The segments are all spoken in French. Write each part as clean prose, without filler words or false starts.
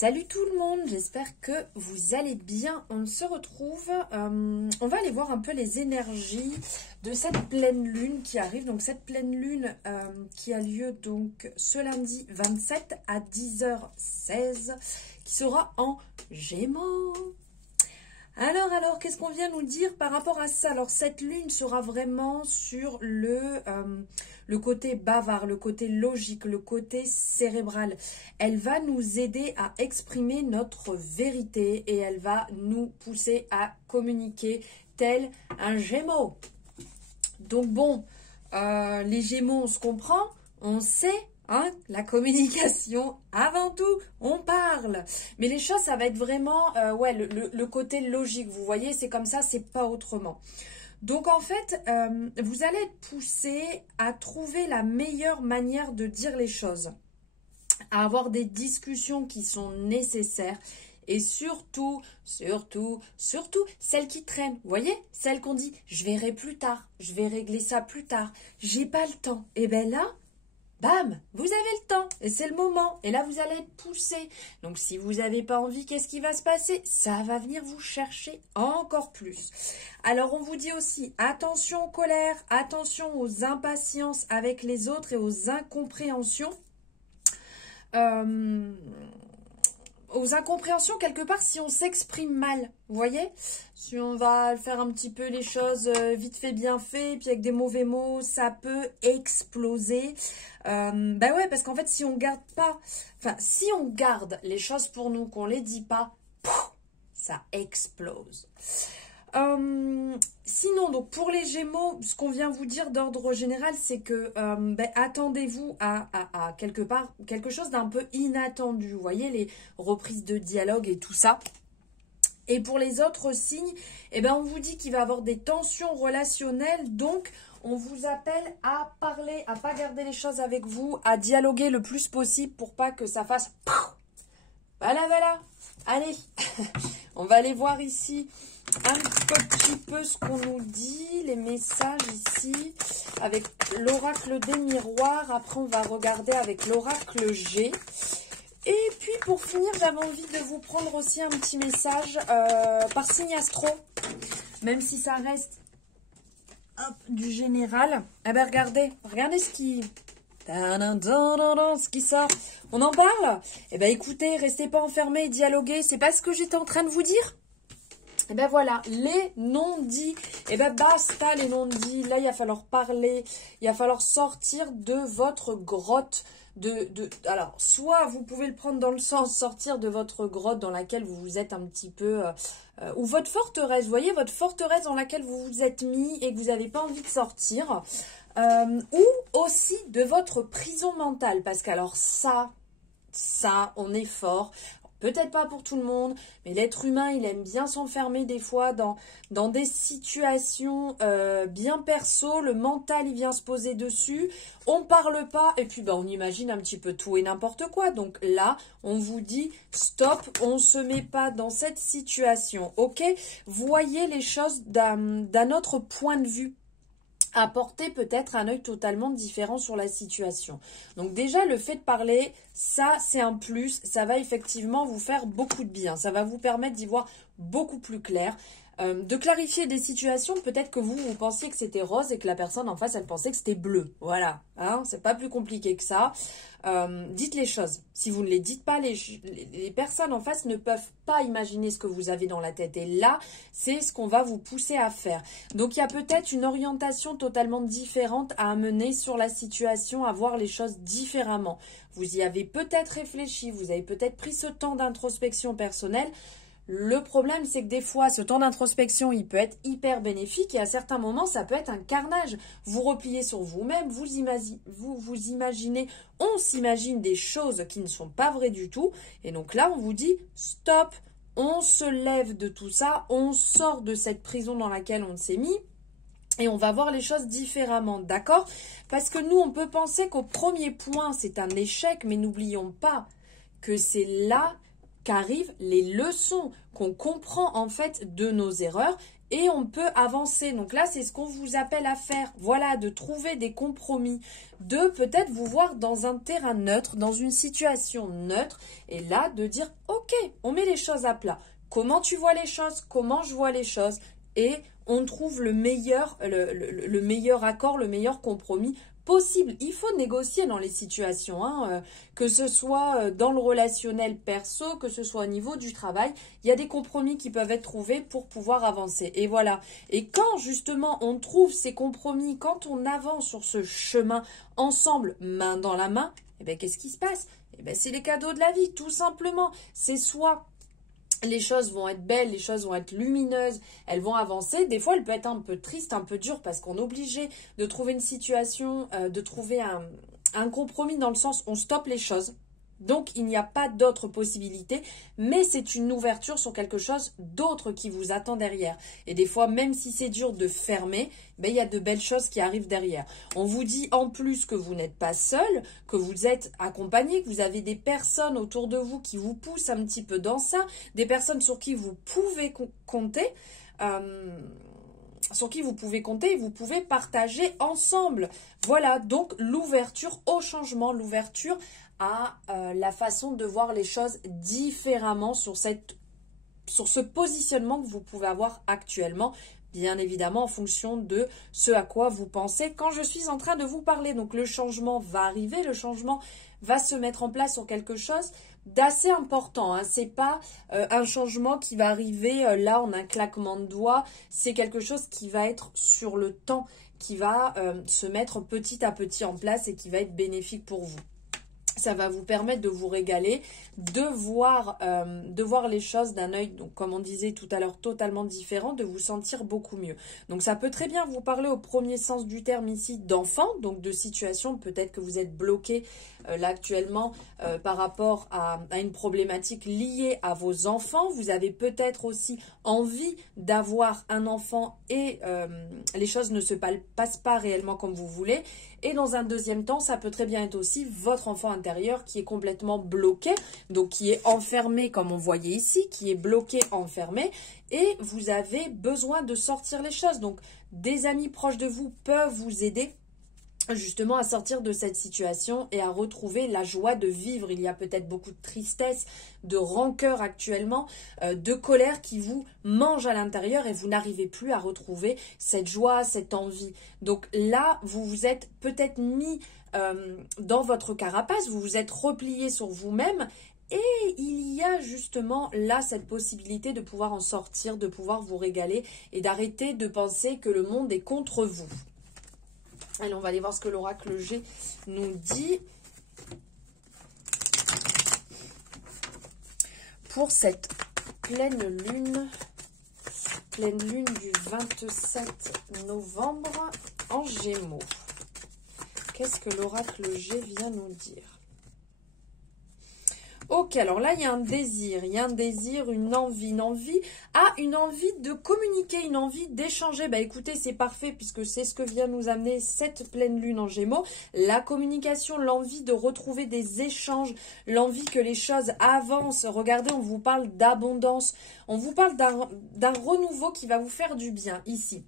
Salut tout le monde, j'espère que vous allez bien. On se retrouve, on va aller voir un peu les énergies de cette pleine lune qui arrive. Donc cette pleine lune qui a lieu donc ce lundi 27 à 10h16, qui sera en Gémeaux. Alors, qu'est-ce qu'on vient nous dire par rapport à ça? Alors, cette lune sera vraiment sur le côté bavard, le côté logique, le côté cérébral. Elle va nous aider à exprimer notre vérité et elle va nous pousser à communiquer tel un Gémeaux. Donc bon, les Gémeaux, on se comprend, on sait. Hein, la communication, avant tout, on parle. Mais les choses, ça va être vraiment le côté logique. Vous voyez, c'est comme ça, c'est pas autrement. Donc en fait, vous allez être poussé à trouver la meilleure manière de dire les choses, à avoir des discussions qui sont nécessaires. Et surtout, celles qui traînent. Vous voyez, celles qu'on dit, je verrai plus tard, je vais régler ça plus tard, j'ai pas le temps. Et bien là, bam, vous avez le temps et c'est le moment. Et là, vous allez être poussé. Donc, si vous n'avez pas envie, qu'est-ce qui va se passer? Ça va venir vous chercher encore plus. Alors, on vous dit aussi, attention aux colères, attention aux impatiences avec les autres et aux incompréhensions. Aux incompréhensions, quelque part, si on s'exprime mal, vous voyez? Si on va faire un petit peu les choses vite fait, bien fait, puis avec des mauvais mots, ça peut exploser. Ouais, parce qu'en fait, si on garde pas, si on garde les choses pour nous, qu'on les dit pas, pouf, ça explose. Sinon, donc pour les Gémeaux, ce qu'on vient vous dire d'ordre général, c'est que attendez-vous à quelque part quelque chose d'un peu inattendu. Vous voyez, les reprises de dialogue et tout ça. Et pour les autres signes, on vous dit qu'il va y avoir des tensions relationnelles. Donc, on vous appelle à parler, à pas garder les choses avec vous, à dialoguer le plus possible pour pas que ça fasse... Voilà. Allez, on va aller voir ici un petit peu ce qu'on nous dit, les messages ici, avec l'oracle des miroirs. Après, on va regarder avec l'oracle G. Et puis, pour finir, j'avais envie de vous prendre aussi un petit message par signe astro, même si ça reste du général. Regardez ce qui sort. On en parle? Écoutez, restez pas enfermés, dialoguez. C'est pas ce que j'étais en train de vous dire? Voilà, les non-dits. Basta les non-dits. Là, il va falloir parler. Il va falloir sortir de votre grotte. Alors, soit vous pouvez le prendre dans le sens sortir de votre grotte dans laquelle vous vous êtes un petit peu... ou votre forteresse, vous voyez, votre forteresse dans laquelle vous vous êtes mis et que vous n'avez pas envie de sortir. Ou aussi de votre prison mentale. Parce qu'alors ça, on est fort. Peut-être pas pour tout le monde, mais l'être humain, il aime bien s'enfermer des fois dans des situations bien perso. Le mental, il vient se poser dessus. On parle pas et puis on imagine un petit peu tout et n'importe quoi. Donc là, on vous dit stop, on se met pas dans cette situation, ok? Voyez les choses d'un autre point de vue. Apporter peut-être un œil totalement différent sur la situation. Donc déjà, le fait de parler, ça, c'est un plus. Ça va effectivement vous faire beaucoup de bien. Ça va vous permettre d'y voir beaucoup plus clair. De clarifier des situations, peut-être que vous pensiez que c'était rose et que la personne en face, elle pensait que c'était bleu. Voilà, hein, c'est pas plus compliqué que ça. Dites les choses. Si vous ne les dites pas, les personnes en face ne peuvent pas imaginer ce que vous avez dans la tête. Et là, c'est ce qu'on va vous pousser à faire. Donc, il y a peut-être une orientation totalement différente à amener sur la situation, à voir les choses différemment. Vous y avez peut-être réfléchi, vous avez peut-être pris ce temps d'introspection personnelle. Le problème, c'est que des fois, ce temps d'introspection, il peut être hyper bénéfique et à certains moments, ça peut être un carnage. Vous repliez sur vous-même, vous imaginez, on s'imagine des choses qui ne sont pas vraies du tout. Et donc là, on vous dit stop, on se lève de tout ça, on sort de cette prison dans laquelle on s'est mis. Et on va voir les choses différemment, d'accord? Parce que nous, on peut penser qu'au premier point, c'est un échec, mais n'oublions pas que c'est là qu'arrivent les leçons, qu'on comprend en fait de nos erreurs et on peut avancer. Donc là, c'est ce qu'on vous appelle à faire. Voilà, de trouver des compromis, de peut-être vous voir dans un terrain neutre, dans une situation neutre, et là, de dire, ok, on met les choses à plat. Comment tu vois les choses? Comment je vois les choses? Et on trouve le meilleur accord, le meilleur compromis possible. Il faut négocier dans les situations, hein, que ce soit dans le relationnel perso, que ce soit au niveau du travail. Il y a des compromis qui peuvent être trouvés pour pouvoir avancer. Et voilà. Et quand justement on trouve ces compromis, quand on avance sur ce chemin ensemble, main dans la main, eh bien, qu'est-ce qui se passe? Eh bien, c'est les cadeaux de la vie, tout simplement. C'est soit les choses vont être belles, les choses vont être lumineuses, elles vont avancer. Des fois, elles peuvent être un peu tristes, un peu dures parce qu'on est obligé de trouver une situation, de trouver un compromis dans le sens où on stoppe les choses. Donc, il n'y a pas d'autre possibilité, mais c'est une ouverture sur quelque chose d'autre qui vous attend derrière. Et des fois, même si c'est dur de fermer, ben, il y a de belles choses qui arrivent derrière. On vous dit en plus que vous n'êtes pas seul, que vous êtes accompagné, que vous avez des personnes autour de vous qui vous poussent un petit peu dans ça, des personnes sur qui vous pouvez compter. Et vous pouvez partager ensemble. Voilà, donc l'ouverture au changement, l'ouverture à la façon de voir les choses différemment sur ce positionnement que vous pouvez avoir actuellement, bien évidemment en fonction de ce à quoi vous pensez quand je suis en train de vous parler. Donc le changement va arriver, le changement va se mettre en place sur quelque chose d'assez important, hein. C'est pas un changement qui va arriver là en un claquement de doigts, c'est quelque chose qui va être sur le temps, qui va se mettre petit à petit en place et qui va être bénéfique pour vous. Ça va vous permettre de vous régaler, de voir les choses d'un œil, donc comme on disait tout à l'heure, totalement différent, de vous sentir beaucoup mieux. Donc ça peut très bien vous parler au premier sens du terme ici d'enfant, donc de situation, peut-être que vous êtes bloqué là actuellement par rapport à une problématique liée à vos enfants. Vous avez peut-être aussi envie d'avoir un enfant et les choses ne se passent pas réellement comme vous voulez. Et dans un deuxième temps, ça peut très bien être aussi votre enfant intérieur qui est complètement bloqué, donc qui est enfermé comme on voyait ici, qui est bloqué, enfermé, et vous avez besoin de sortir les choses. Donc des amis proches de vous peuvent vous aider justement à sortir de cette situation et à retrouver la joie de vivre. Il y a peut-être beaucoup de tristesse, de rancœur actuellement, de colère qui vous mange à l'intérieur et vous n'arrivez plus à retrouver cette joie, cette envie. Donc là, vous vous êtes peut-être mis dans votre carapace, vous vous êtes replié sur vous-même. Et il y a justement là cette possibilité de pouvoir en sortir, de pouvoir vous régaler et d'arrêter de penser que le monde est contre vous. Allez, on va aller voir ce que l'oracle G nous dit pour cette pleine lune du 27 novembre en Gémeaux. Qu'est-ce que l'oracle G vient nous dire? Ok, alors là, il y a un désir, une envie de communiquer, une envie d'échanger. Bah écoutez, c'est parfait puisque c'est ce que vient nous amener cette pleine lune en Gémeaux. La communication, l'envie de retrouver des échanges, l'envie que les choses avancent. Regardez, on vous parle d'abondance, on vous parle d'un renouveau qui va vous faire du bien ici.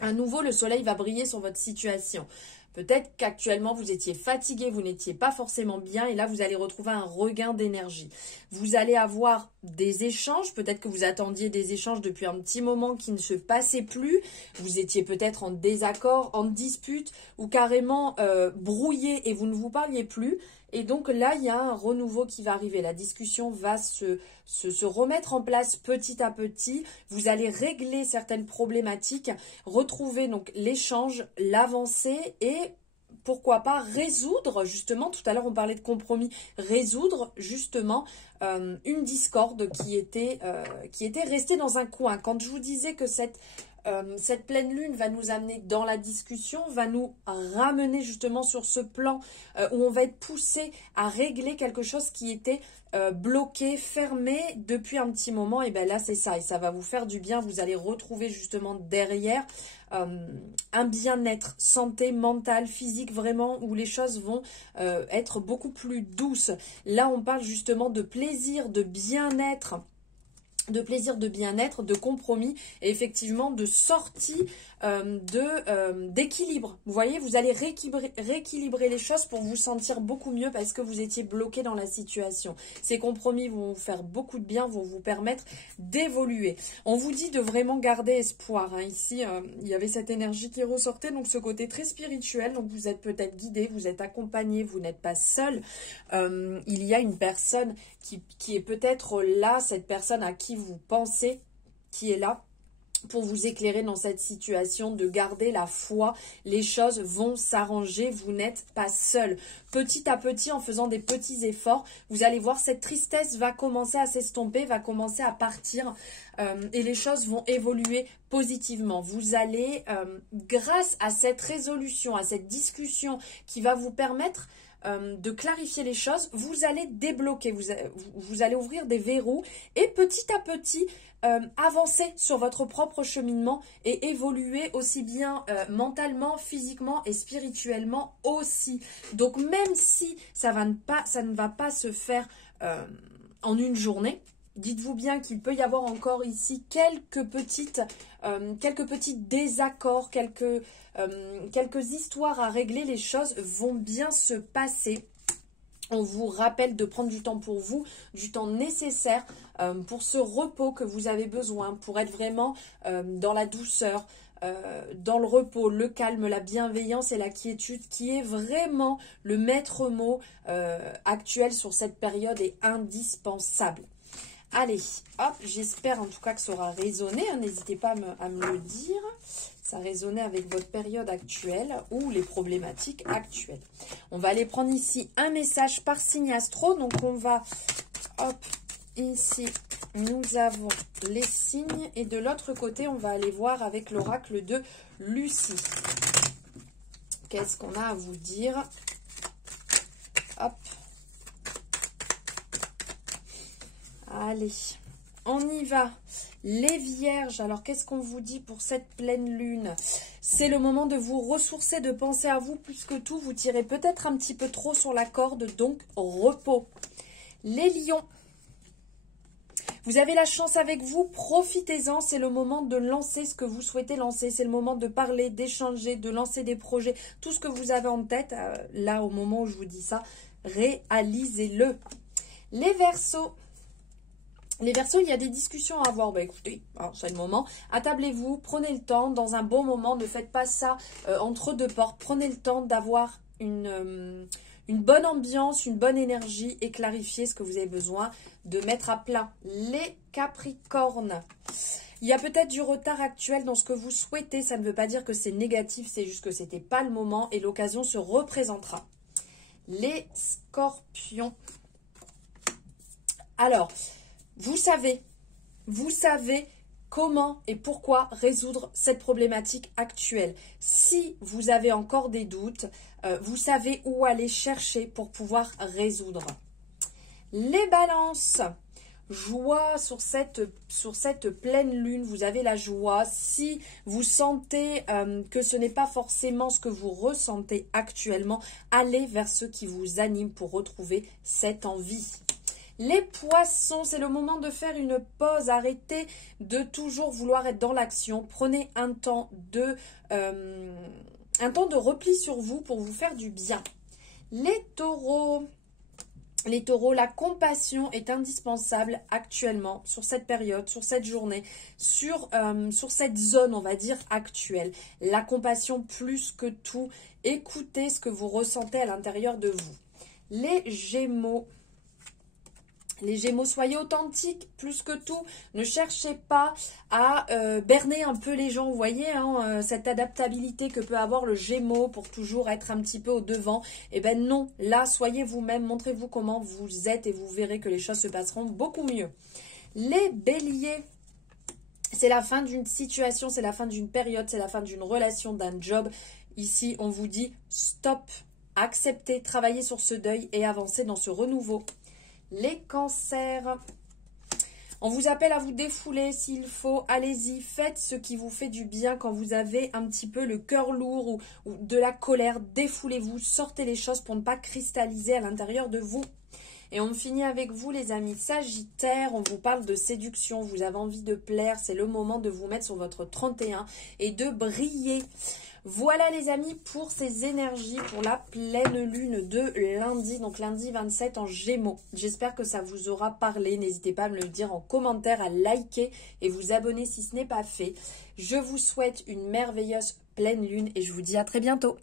À nouveau, le soleil va briller sur votre situation. Peut-être qu'actuellement, vous étiez fatigué, vous n'étiez pas forcément bien et là, vous allez retrouver un regain d'énergie. Vous allez avoir des échanges, peut-être que vous attendiez des échanges depuis un petit moment qui ne se passaient plus. Vous étiez peut-être en désaccord, en dispute ou carrément brouillé et vous ne vous parliez plus. Et donc là, il y a un renouveau qui va arriver. La discussion va se remettre en place petit à petit. Vous allez régler certaines problématiques, retrouver donc l'échange, l'avancée et pourquoi pas résoudre, justement, tout à l'heure on parlait de compromis, résoudre justement une discorde qui était restée dans un coin. Quand je vous disais que cette pleine lune va nous amener dans la discussion, va nous ramener justement sur ce plan où on va être poussé à régler quelque chose qui était bloqué, fermé depuis un petit moment. Et bien là c'est ça, et ça va vous faire du bien. Vous allez retrouver justement derrière un bien-être, santé mentale, physique, vraiment où les choses vont être beaucoup plus douces. Là on parle justement de plaisir, de bien-être, de plaisir, de bien-être, de compromis et effectivement de sortie d'équilibre. Vous voyez, vous allez rééquilibrer les choses pour vous sentir beaucoup mieux parce que vous étiez bloqué dans la situation. Ces compromis vont vous faire beaucoup de bien, vont vous permettre d'évoluer. On vous dit de vraiment garder espoir. Hein. Ici, il y avait cette énergie qui ressortait, donc ce côté très spirituel. Donc vous êtes peut-être guidé, vous êtes accompagné, vous n'êtes pas seul. Il y a une personne qui est peut-être là, cette personne à qui vous pensez, qui est là pour vous éclairer dans cette situation, de garder la foi. Les choses vont s'arranger, vous n'êtes pas seul. Petit à petit, en faisant des petits efforts, vous allez voir cette tristesse va commencer à s'estomper, va commencer à partir et les choses vont évoluer positivement. Vous allez, grâce à cette résolution, à cette discussion qui va vous permettre de clarifier les choses, vous allez débloquer, vous allez ouvrir des verrous et petit à petit avancer sur votre propre cheminement et évoluer aussi bien mentalement, physiquement et spirituellement aussi. Donc même si ça ne va pas se faire en une journée, dites-vous bien qu'il peut y avoir encore ici quelques petits désaccords, quelques histoires à régler. Les choses vont bien se passer. On vous rappelle de prendre du temps pour vous, du temps nécessaire pour ce repos que vous avez besoin, pour être vraiment dans la douceur, dans le repos, le calme, la bienveillance et la quiétude, qui est vraiment le maître mot actuel sur cette période et indispensable. Allez, hop, j'espère en tout cas que ça aura résonné. Hein, n'hésitez pas à me le dire. Ça résonnait avec votre période actuelle ou les problématiques actuelles. On va aller prendre ici un message par signe astro. Donc, on va, hop, ici, nous avons les signes. Et de l'autre côté, on va aller voir avec l'oracle de Lucie. Qu'est-ce qu'on a à vous dire? Hop. Allez, on y va. Les vierges, alors qu'est-ce qu'on vous dit pour cette pleine lune? C'est le moment de vous ressourcer, de penser à vous plus que tout. Vous tirez peut-être un petit peu trop sur la corde, donc repos. Les lions, vous avez la chance avec vous, profitez-en. C'est le moment de lancer ce que vous souhaitez lancer. C'est le moment de parler, d'échanger, de lancer des projets. Tout ce que vous avez en tête, là au moment où je vous dis ça, réalisez-le. Les Verseaux. Les Verseaux, il y a des discussions à avoir. Bah écoutez, c'est le moment. Attablez-vous, prenez le temps, dans un bon moment. Ne faites pas ça entre deux portes. Prenez le temps d'avoir une bonne ambiance, une bonne énergie et clarifier ce que vous avez besoin de mettre à plat. Les Capricornes, il y a peut-être du retard actuel dans ce que vous souhaitez. Ça ne veut pas dire que c'est négatif, c'est juste que ce n'était pas le moment et l'occasion se représentera. Les Scorpions, alors, vous savez comment et pourquoi résoudre cette problématique actuelle. Si vous avez encore des doutes, vous savez où aller chercher pour pouvoir résoudre. Les balances, joie sur cette pleine lune, vous avez la joie. Si vous sentez que ce n'est pas forcément ce que vous ressentez actuellement, allez vers ce qui vous anime pour retrouver cette envie. Les poissons, c'est le moment de faire une pause. Arrêtez de toujours vouloir être dans l'action. Prenez un temps de repli sur vous pour vous faire du bien. Les taureaux, la compassion est indispensable actuellement sur cette période, sur cette journée, sur cette zone, on va dire, actuelle. La compassion plus que tout. Écoutez ce que vous ressentez à l'intérieur de vous. Les Gémeaux. Les Gémeaux, soyez authentiques plus que tout. Ne cherchez pas à berner un peu les gens. Vous voyez, hein, cette adaptabilité que peut avoir le Gémeaux pour toujours être un petit peu au devant. Eh bien non, là, soyez vous-même. Montrez-vous comment vous êtes et vous verrez que les choses se passeront beaucoup mieux. Les Béliers, c'est la fin d'une situation, c'est la fin d'une période, c'est la fin d'une relation, d'un job. Ici, on vous dit stop, acceptez, travaillez sur ce deuil et avancez dans ce renouveau. Les cancers, on vous appelle à vous défouler s'il faut, allez-y, faites ce qui vous fait du bien quand vous avez un petit peu le cœur lourd ou de la colère, défoulez-vous, sortez les choses pour ne pas cristalliser à l'intérieur de vous. Et on finit avec vous les amis Sagittaires, on vous parle de séduction, vous avez envie de plaire, c'est le moment de vous mettre sur votre 31 et de briller. Voilà les amis pour ces énergies, pour la pleine lune de lundi, donc lundi 27 en Gémeaux. J'espère que ça vous aura parlé, n'hésitez pas à me le dire en commentaire, à liker et vous abonner si ce n'est pas fait. Je vous souhaite une merveilleuse pleine lune et je vous dis à très bientôt.